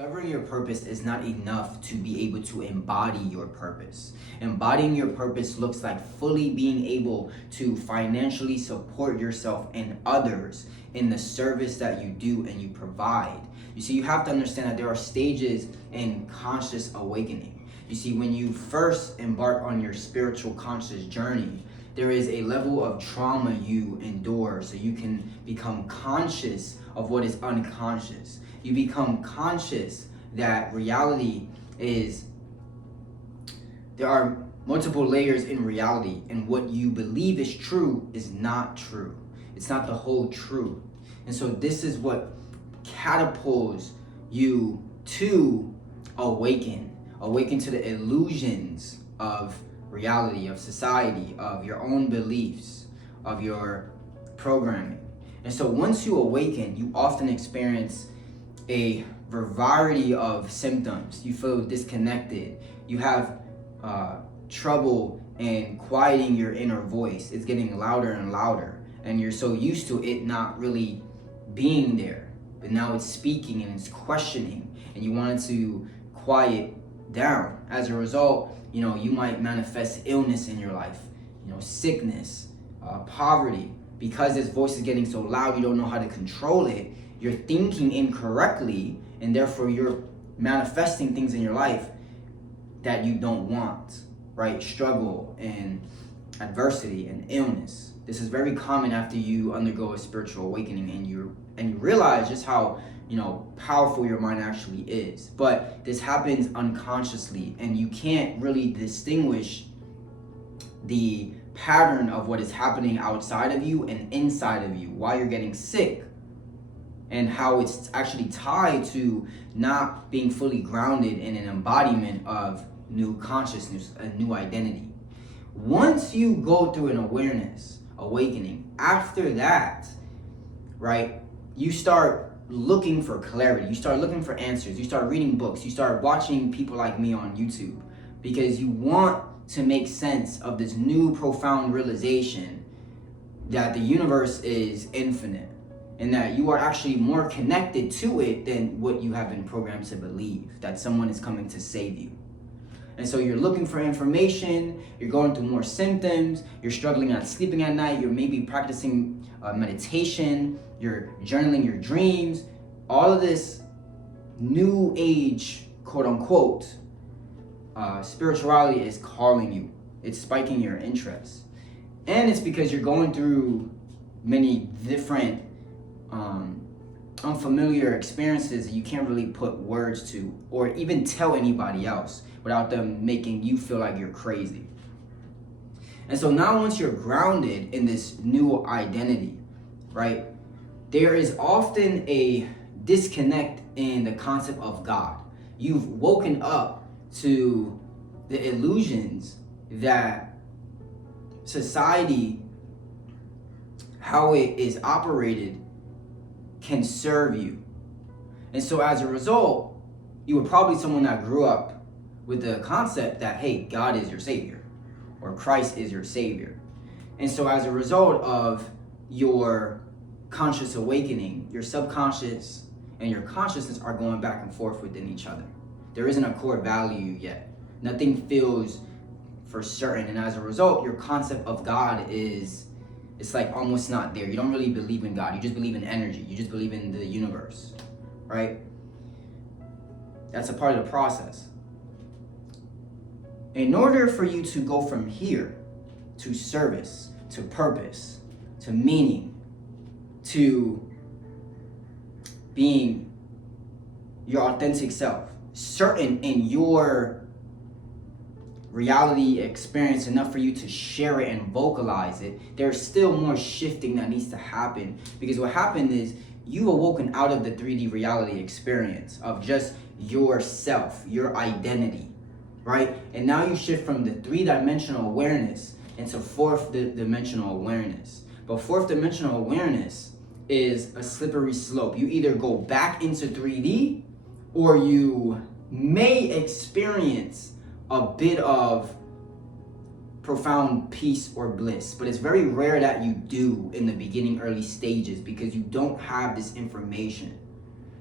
Discovering your purpose is not enough to be able to embody your purpose. Embodying your purpose looks like fully being able to financially support yourself and others in the service that you do and you provide. You see, you have to understand that there are stages in conscious awakening. You see, when you first embark on your spiritual conscious journey, there is a level of trauma you endure so you can become conscious of what is unconscious. You become conscious that reality is, there are multiple layers in reality, and what you believe is true is not true. It's not the whole truth. And so this is what catapults you to awaken to the illusions of reality, of society, of your own beliefs, of your programming. And so once you awaken, you often experience a variety of symptoms. You feel disconnected. You have trouble in quieting your inner voice. It's getting louder and louder, and you're so used to it not really being there, but now it's speaking and it's questioning, and you want it to quiet down. As a result, you might manifest illness in your life, sickness, poverty, because this voice is getting so loud, you don't know how to control it. You're thinking incorrectly, and therefore you're manifesting things in your life that you don't want, right? Struggle and adversity and illness. This is very common after you undergo a spiritual awakening and you realize just how powerful your mind actually is. But this happens unconsciously, and you can't really distinguish the pattern of what is happening outside of you and inside of you while you're getting sick, and how it's actually tied to not being fully grounded in an embodiment of new consciousness, a new identity. Once you go through an awakening, after that, right, you start looking for clarity. You start looking for answers. You start reading books. You start watching people like me on YouTube, because you want to make sense of this new profound realization that the universe is infinite, and that you are actually more connected to it than what you have been programmed to believe, that someone is coming to save you. And so you're looking for information, you're going through more symptoms, you're struggling at sleeping at night, you're maybe practicing meditation, you're journaling your dreams. All of this new age, quote unquote, spirituality is calling you. It's spiking your interest. And it's because you're going through many different unfamiliar experiences that you can't really put words to or even tell anybody else without them making you feel like you're crazy. And so now once you're grounded in this new identity, right, there is often a disconnect in the concept of God. You've woken up to the illusions that society, how it is operated, can serve you. And so as a result, you were probably someone that grew up with the concept that, hey, God is your savior, or Christ is your savior. And so as a result of your conscious awakening, your subconscious and your consciousness are going back and forth within each other. There isn't a core value yet. Nothing feels for certain. And as a result, your concept of God it's like almost not there. You don't really believe in God. You just believe in energy. You just believe in the universe, right? That's a part of the process. In order for you to go from here to service, to purpose, to meaning, to being your authentic self, certain in your reality experience enough for you to share it and vocalize it, there's still more shifting that needs to happen. Because what happened is you've awoken out of the 3D reality experience of just yourself, your identity, right? And now you shift from the 3-dimensional awareness into 4th dimensional awareness. But 4th dimensional awareness is a slippery slope. You either go back into 3D, or you may experience a bit of profound peace or bliss, but it's very rare that you do in the beginning, early stages, because you don't have this information.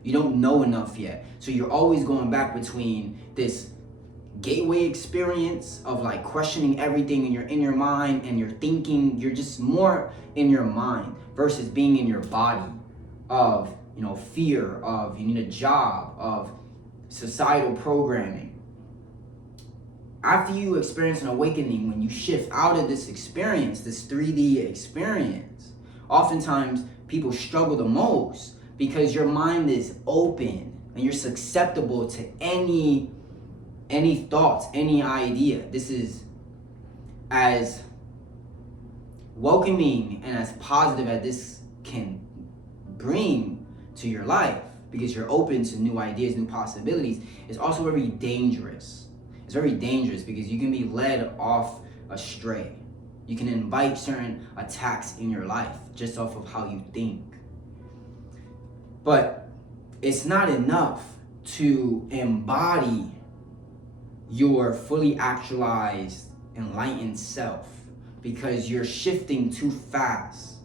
You don't know enough yet. So you're always going back between this gateway experience of like questioning everything, and you're in your mind and you're thinking, you're just more in your mind versus being in your body of, fear of you need a job, of societal programming. After you experience an awakening, when you shift out of this experience, this 3D experience, oftentimes people struggle the most because your mind is open and you're susceptible to any thoughts, any idea. This is as welcoming and as positive as this can bring to your life, because you're open to new ideas, new possibilities. It's also very dangerous. It's very dangerous because you can be led off astray. You can invite certain attacks in your life just off of how you think. But it's not enough to embody your fully actualized, enlightened self, because you're shifting too fast.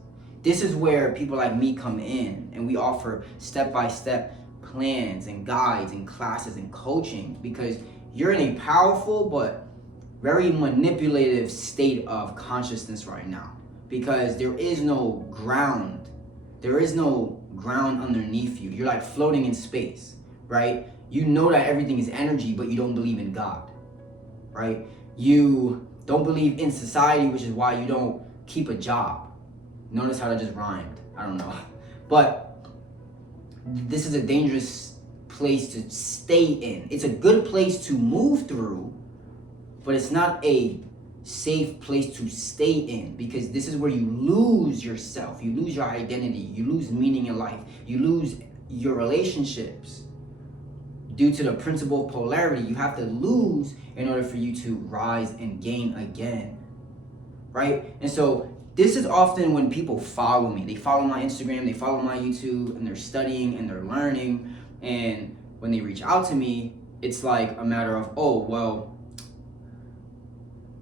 This is where people like me come in, and we offer step-by-step plans and guides and classes and coaching, because you're in a powerful but very manipulative state of consciousness right now, because there is no ground. There is no ground underneath you. You're like floating in space, right? You know that everything is energy, but you don't believe in God, right? You don't believe in society, which is why you don't keep a job. Notice how that just rhymed. I don't know. But this is a dangerous place to stay in. It's a good place to move through, but it's not a safe place to stay in, because this is where you lose yourself. You lose your identity. You lose meaning in life. You lose your relationships. Due to the principle of polarity, you have to lose in order for you to rise and gain again, right? And so this is often when people follow me. They follow my Instagram, they follow my YouTube, and they're studying and they're learning. And when they reach out to me, it's like a matter of, oh, well,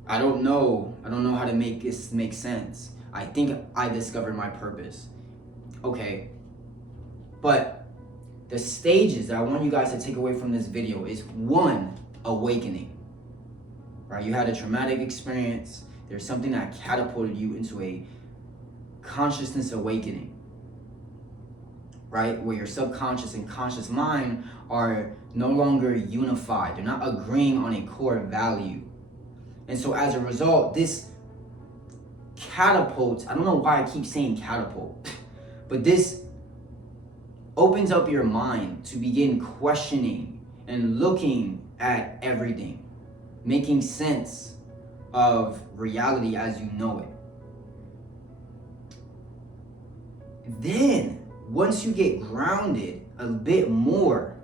I don't know how to make this make sense. I think I discovered my purpose. Okay, but the stages that I want you guys to take away from this video is, one, awakening, right? You had a traumatic experience. There's something that catapulted you into a consciousness awakening, right? Where your subconscious and conscious mind are no longer unified. They're not agreeing on a core value. And so as a result, this catapults, I don't know why I keep saying catapult, but this opens up your mind to begin questioning and looking at everything, making sense of reality as you know it. Then, once you get grounded a bit more,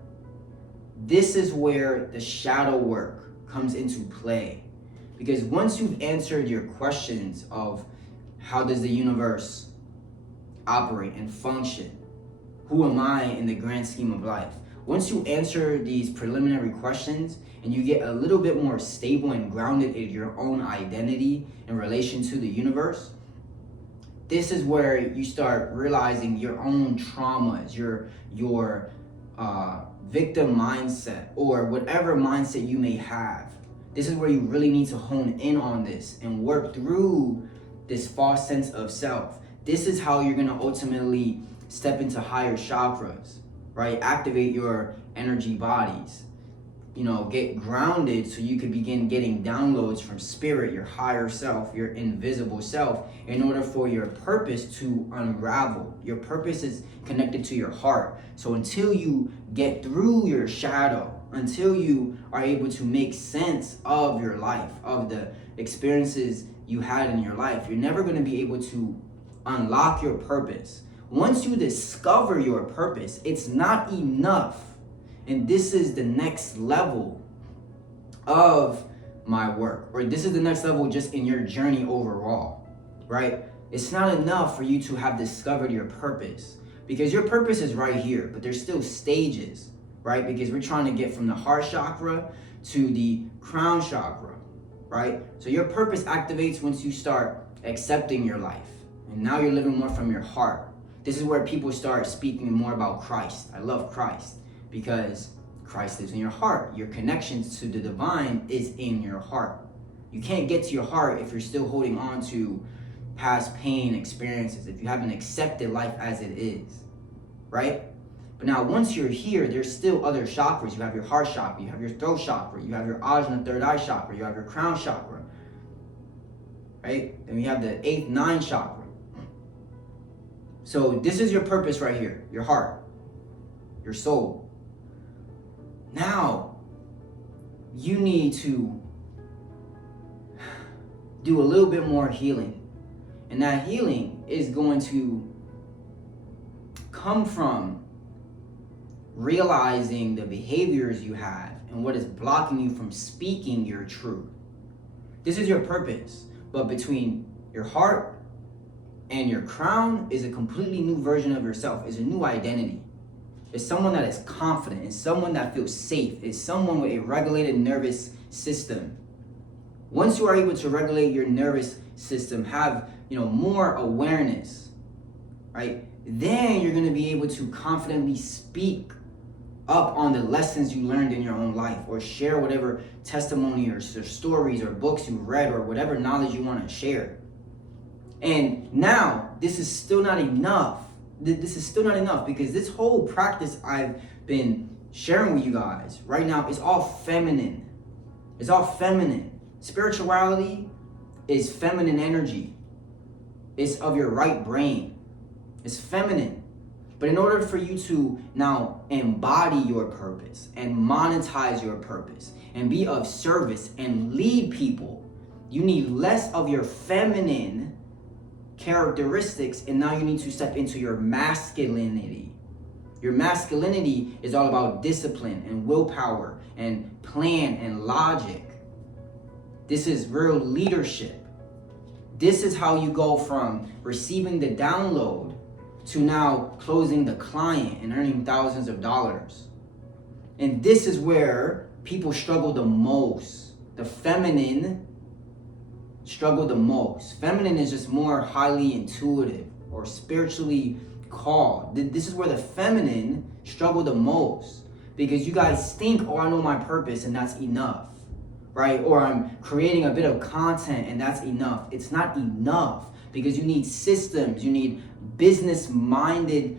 this is where the shadow work comes into play. Because once you've answered your questions of how does the universe operate and function, who am I in the grand scheme of life? Once you answer these preliminary questions and you get a little bit more stable and grounded in your own identity in relation to the universe, this is where you start realizing your own traumas, your victim mindset, or whatever mindset you may have. This is where you really need to hone in on this and work through this false sense of self. This is how you're going to ultimately step into higher chakras, right? Activate your energy bodies, get grounded so you could begin getting downloads from spirit, your higher self, your invisible self, in order for your purpose to unravel. Your purpose is connected to your heart. So until you get through your shadow, until you are able to make sense of your life, of the experiences you had in your life, you're never going to be able to unlock your purpose. Once you discover your purpose, it's not enough. And this is the next level of my work, or this is the next level just in your journey overall, right? It's not enough for you to have discovered your purpose, because your purpose is right here, but there's still stages, right? Because we're trying to get from the heart chakra to the crown chakra, right? So your purpose activates once you start accepting your life. And now you're living more from your heart. This is where people start speaking more about Christ. I love Christ because Christ lives in your heart. Your connection to the divine is in your heart. You can't get to your heart if you're still holding on to past pain experiences, if you haven't accepted life as it is, right? But now once you're here, there's still other chakras. You have your heart chakra, you have your throat chakra, you have your ajna third eye chakra, you have your crown chakra, right? And you have the 8th, 9th chakra. So this is your purpose right here, your heart, your soul. Now, you need to do a little bit more healing. And that healing is going to come from realizing the behaviors you have and what is blocking you from speaking your truth. This is your purpose. But between your heart and your crown is a completely new version of yourself, is a new identity. It's someone that is confident, it's someone that feels safe, it's someone with a regulated nervous system. Once you are able to regulate your nervous system, have more awareness, right? Then you're going to be able to confidently speak up on the lessons you learned in your own life, or share whatever testimony or stories or books you read or whatever knowledge you want to share. And now this is still not enough. This is still not enough because this whole practice I've been sharing with you guys right now is all feminine. It's all feminine. Spirituality is feminine energy. It's of your right brain. It's feminine. But in order for you to now embody your purpose and monetize your purpose and be of service and lead people, you need less of your feminine characteristics, and now you need to step into your masculinity. Your masculinity is all about discipline and willpower and plan and logic. This is real leadership. This is how you go from receiving the download to now closing the client and earning thousands of dollars. And this is where people struggle the most. The feminine struggle the most. Feminine is just more highly intuitive or spiritually called. This is where the feminine struggle the most, because you guys think, oh, I know my purpose and that's enough, right? Or I'm creating a bit of content and that's enough. It's not enough, because you need systems, you need business-minded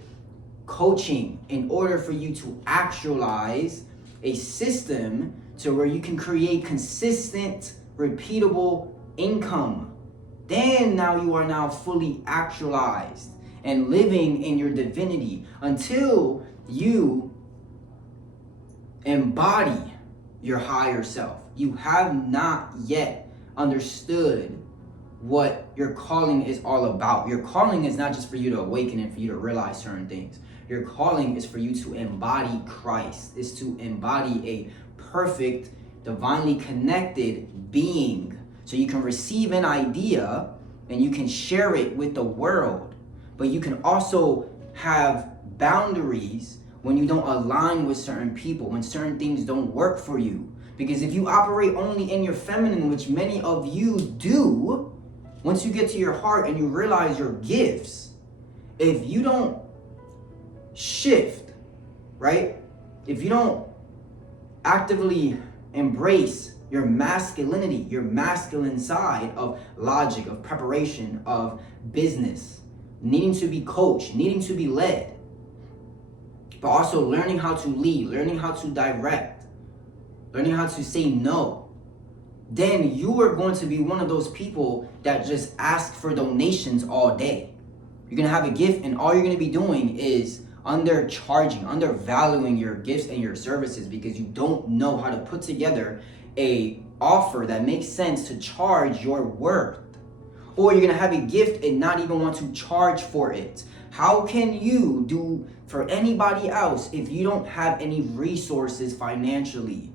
coaching in order for you to actualize a system to where you can create consistent, repeatable income. Then now you are now fully actualized and living in your divinity. Until you embody your higher self, you have not yet understood what your calling is all about. Your calling is not just for you to awaken and for you to realize certain things. Your calling is for you to embody Christ, is to embody a perfect, divinely connected being. So you can receive an idea and you can share it with the world, but you can also have boundaries when you don't align with certain people, when certain things don't work for you. Because if you operate only in your feminine, which many of you do, once you get to your heart and you realize your gifts, if you don't shift, right? If you don't actively embrace your masculinity, your masculine side of logic, of preparation, of business, needing to be coached, needing to be led, but also learning how to lead, learning how to direct, learning how to say no, then you are going to be one of those people that just ask for donations all day. You're going to have a gift and all you're going to be doing is undercharging, undervaluing your gifts and your services because you don't know how to put together a offer that makes sense to charge your worth. Or you're going to have a gift and not even want to charge for it. How can you do for anybody else if you don't have any resources financially?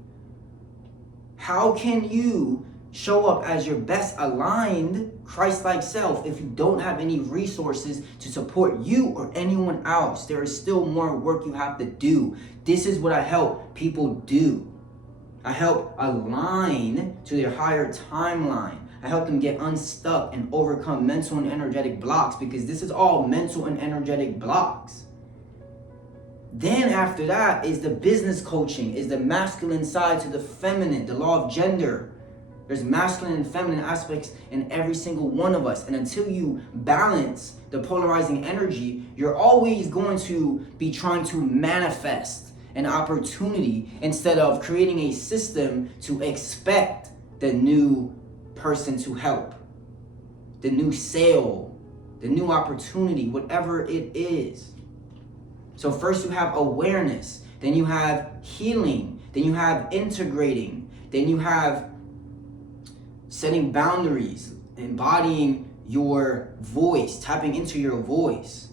How can you show up as your best aligned Christ-like self if you don't have any resources to support you or anyone else? There is still more work you have to do. This is what I help people do. I help align to their higher timeline. I help them get unstuck and overcome mental and energetic blocks, because this is all mental and energetic blocks. Then after that is the business coaching, is the masculine side to the feminine, the law of gender. There's masculine and feminine aspects in every single one of us. And until you balance the polarizing energy, you're always going to be trying to manifest an opportunity instead of creating a system to expect the new person to help, the new sale, the new opportunity, whatever it is. So first you have awareness, then you have healing, then you have integrating, then you have setting boundaries, embodying your voice, tapping into your voice.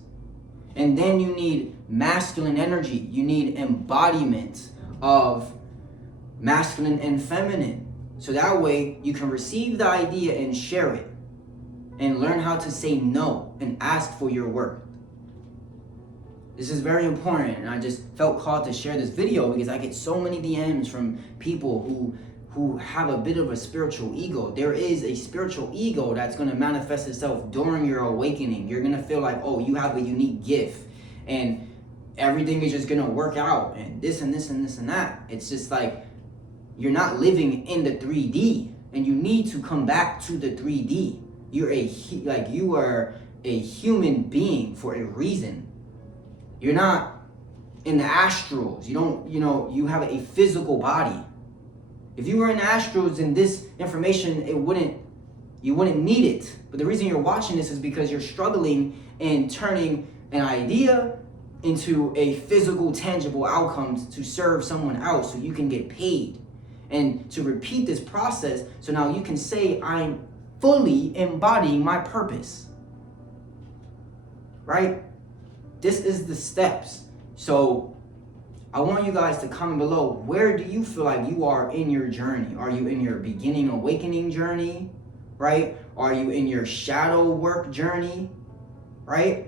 And then you need masculine energy. You need embodiment of masculine and feminine. So that way you can receive the idea and share it and learn how to say no and ask for your worth. This is very important, and I just felt called to share this video because I get so many DMs from people who have a bit of a spiritual ego. There is a spiritual ego that's going to manifest itself during your awakening. You're going to feel like, oh, you have a unique gift and everything is just going to work out and this and this and this and that. It's just like you're not living in the 3D, and you need to come back to the 3D. You are a human being for a reason. You're not in the astrals. You have a physical body. If you were in the astrals and this information, you wouldn't need it. But the reason you're watching this is because you're struggling in turning an idea into a physical, tangible outcome to serve someone else so you can get paid. And to repeat this process, so now you can say, I'm fully embodying my purpose. Right? This is the steps. So I want you guys to comment below, where do you feel like you are in your journey? Are you in your beginning awakening journey, right? Are you in your shadow work journey, right?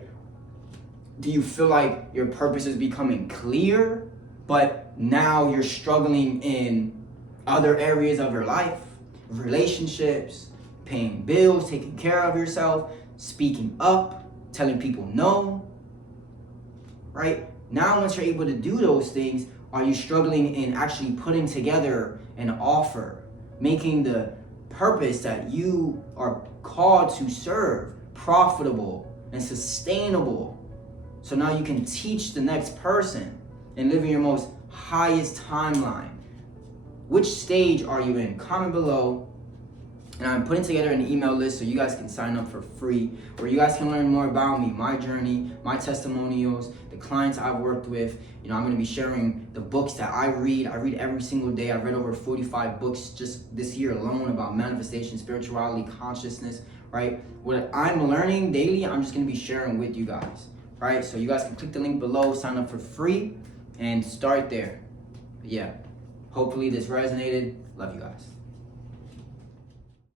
Do you feel like your purpose is becoming clear, but now you're struggling in other areas of your life, relationships, paying bills, taking care of yourself, speaking up, telling people no, right? Now, once you're able to do those things, are you struggling in actually putting together an offer, making the purpose that you are called to serve profitable and sustainable? So now you can teach the next person and live in your most highest timeline. Which stage are you in? Comment below. And I'm putting together an email list so you guys can sign up for free, where you guys can learn more about me, my journey, my testimonials, the clients I've worked with. I'm going to be sharing the books that I read. I read every single day. I've read over 45 books just this year alone about manifestation, spirituality, consciousness, right? What I'm learning daily, I'm just going to be sharing with you guys, right? So you guys can click the link below, sign up for free, and start there. But yeah, hopefully this resonated. Love you guys.